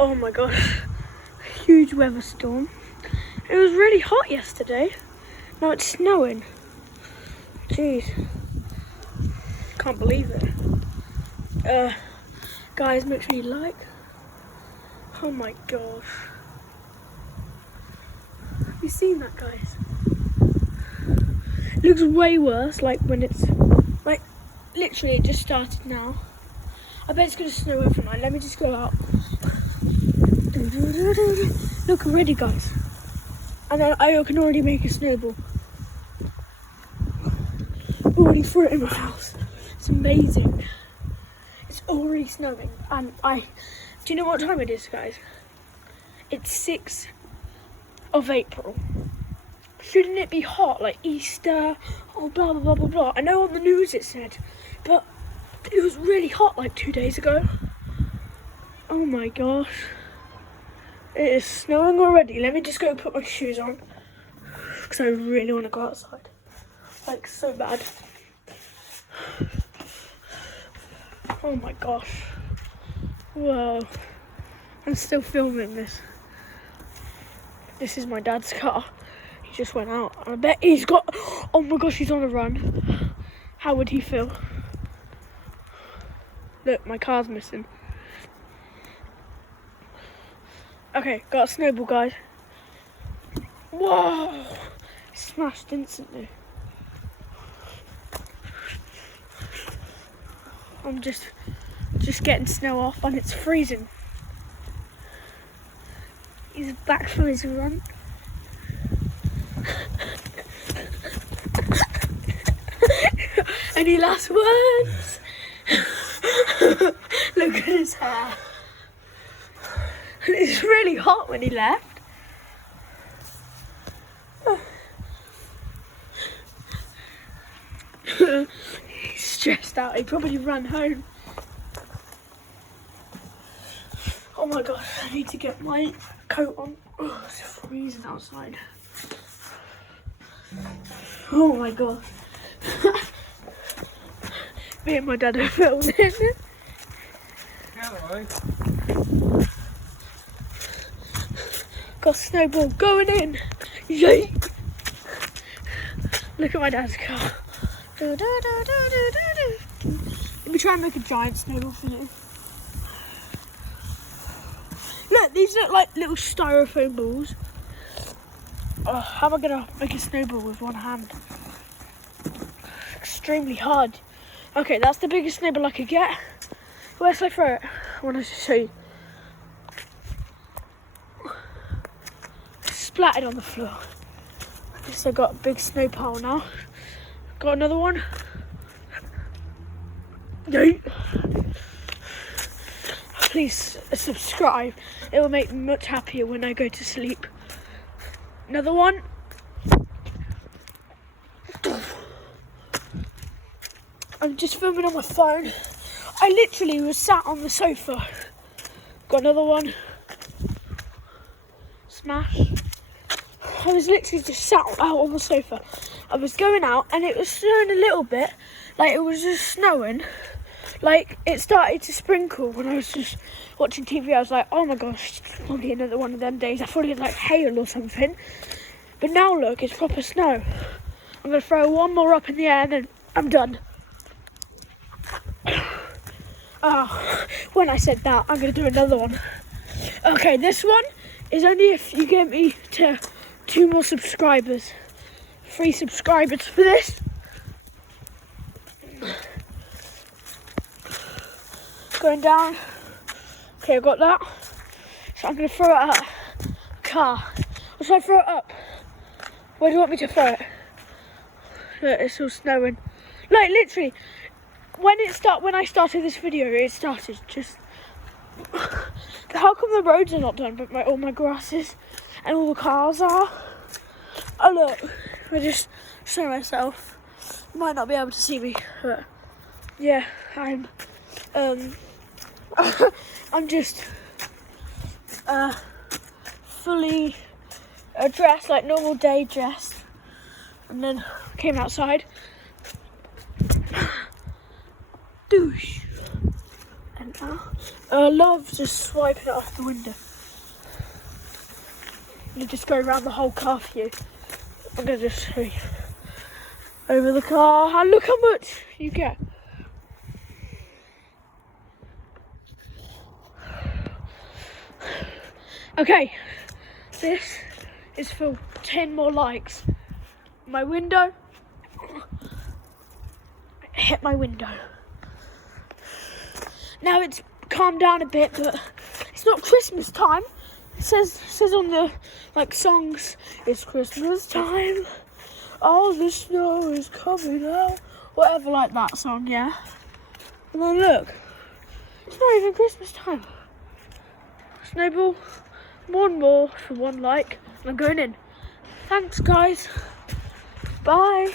Oh my gosh, huge weather storm. It was really hot yesterday. Now it's snowing. Jeez, can't believe it. Guys, make sure you like. Oh my gosh. Have you seen that, guys? It looks way worse, like when it's, like, literally it just started now. I bet it's gonna snow overnight. Let me just go out. Look already, guys. And I can already make a snowball. Already threw it in my house. It's amazing. It's already snowing. And do you know what time it is, guys? It's 6th of April. Shouldn't it be hot, like Easter? Oh, blah, blah, blah, blah, blah. I know on the news it said, but it was really hot like 2 days ago. Oh my gosh. It is snowing already. Let me just go put my shoes on, because I really want to go outside. Like, so bad. Oh my gosh. Whoa. I'm still filming this. This is my dad's car. He just went out. And I bet he's got... Oh my gosh, he's on a run. How would he feel? Look, my car's missing. Okay, got a snowball, guys. Whoa! Smashed instantly. I'm just getting snow off and it's freezing. He's back from his run. Any last words? Look at his hair. It's really hot when he left. He's stressed out. He probably ran home. Oh my gosh, I need to get my coat on. Oh, it's freezing outside. Oh my god. Me and my dad are filming. Hello. Got a snowball going in. Yay! Look at my dad's car. Let me try and make a giant snowball for you. Look, these look like little styrofoam balls. Oh, how am I gonna make a snowball with one hand? Extremely hard. Okay, that's the biggest snowball I could get. Where should I throw it? I want to show you. Splattered on the floor. Guess I got a big snow pile now. Got another one. Yay! Please subscribe. It will make me much happier when I go to sleep. Another one. I'm just filming on my phone. I literally was sat on the sofa. Got another one. Smash. I was literally just sat out on the sofa. I was going out and it was snowing a little bit. Like, it was just snowing. Like, it started to sprinkle when I was just watching TV. I was like, oh my gosh, it's probably another one of them days. I thought it was like hail or something. But now look, it's proper snow. I'm going to throw one more up in the air and then I'm done. Oh, when I said that, I'm going to do another one. Okay, this one is only if you get me to 2 more subscribers. 3 subscribers for this. Going down. Okay, I got that. So I'm going to throw it at a car. Or should I throw it up? Where do you want me to throw it? Look, it's all snowing. Like, literally, when I started this video, it started just... How come the roads are not done, but all my grasses and all the cars are? Oh look, I just show myself. You might not be able to see me, but yeah, I'm just fully dressed, like normal day dressed, and then came outside. Douche. And now I love just swiping it off the window. You just go around the whole car for you. I'm gonna just show you over the car, and look how much you get. Okay, this is for 10 more likes. My window, hit my window. Now it's calmed down a bit, but it's not Christmas time. It says on the songs, it's Christmas time. All the snow is coming out. Whatever, like that song, yeah. And then look, it's not even Christmas time. Snowball, one more for 1 like, and I'm going in. Thanks, guys. Bye.